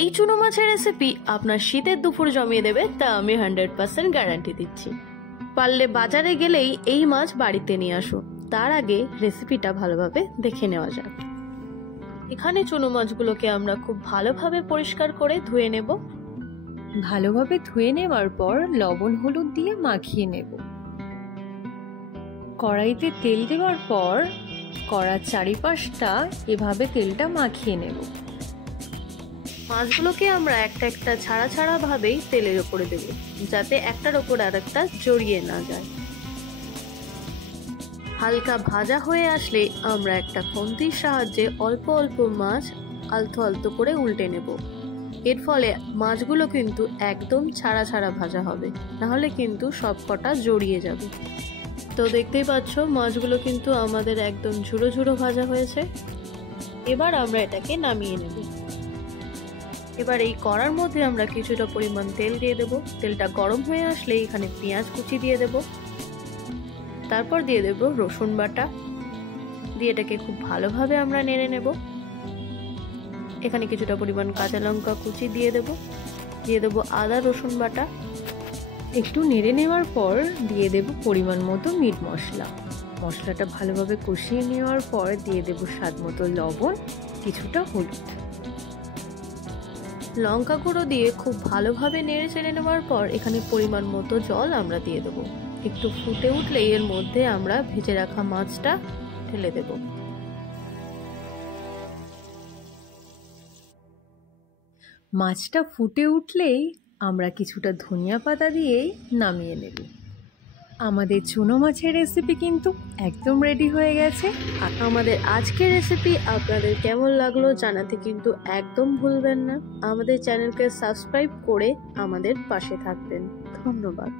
এই চুনো মাছের রেসিপি আপনার শীতের দুপুর জমিয়ে দেবে, তা আমি 100% গ্যারান্টি দিচ্ছি। পারলে বাজারে গেলেই এই মাছ বাড়িতে নিয়ে আসুন। তার আগে রেসিপিটা ভালোভাবে দেখে নেওয়া যাক। এখানে চুনো মাছগুলোকে আমরা খুব ভালোভাবে পরিষ্কার করে ধুয়ে নেব। ভালোভাবে ধুয়ে নেওয়ার পর লবণ হলুদ দিয়ে মাখিয়ে নেব। কড়াইতে তেল দেওয়ার পর কড়ার চারিপাশটা এভাবে তেলটা মাখিয়ে নেব। মাছগুলোকে আমরা একটা একটা ছাড়া ছাড়া ভাবেই তেলের উপরে দেব, যাতে একটার ওপর আরেকটা জড়িয়ে না যায়। হালকা ভাজা হয়ে আসলে আমরা একটা খুন্তির সাহায্যে অল্প অল্প মাছ আলতো আলতো করে উল্টে নেব। এর ফলে মাছগুলো কিন্তু একদম ছাড়া ছাড়া ভাজা হবে, নাহলে কিন্তু সব কটা জড়িয়ে যাবে। তো দেখতেই পাচ্ছ মাছগুলো কিন্তু আমাদের একদম ঝুড়ো ঝুড়ো ভাজা হয়েছে। এবার আমরা এটাকে নামিয়ে নেব। এবার এই কড়ার মধ্যে আমরা কিছুটা পরিমাণ তেল দিয়ে দেব। তেলটা গরম হয়ে আসলে এখানে পেঁয়াজ কুচি দিয়ে দেব, তারপর দিয়ে দেব রসুন বাটা, দিয়ে এটাকে খুব ভালোভাবে আমরা নেড়ে নেব। এখানে কিছুটা পরিমাণ কাঁচা লঙ্কা কুচি দিয়ে দেব আদা রসুন বাটা। একটু নেড়ে নেওয়ার পর দিয়ে দেব পরিমাণ মতো মিট মশলা। মশলাটা ভালোভাবে কষিয়ে নেওয়ার পর দিয়ে দেব স্বাদ মতো লবণ, কিছুটা হলুদ, লঙ্কা গুঁড়ো দিয়ে খুব ভালোভাবে নেড়ে চেড়ে নেওয়ার পর এখানে পরিমাণ মতো জল আমরা দিয়ে দেব। একটু ফুটে উঠলে এর মধ্যে আমরা ভেজে রাখা মাছটা ঢেলে দেব। মাছটা ফুটে উঠলেই আমরা কিছুটা ধনিয়া পাতা দিয়েই নামিয়ে নেব। আমাদের চুনো মাছের রেসিপি কিন্তু একদম রেডি হয়ে গেছে। আমাদের আজকের রেসিপি আপনাদের কেমন লাগলো জানাতে কিন্তু একদম ভুলবেন না। আমাদের চ্যানেলকে সাবস্ক্রাইব করে আমাদের পাশে থাকবেন। ধন্যবাদ।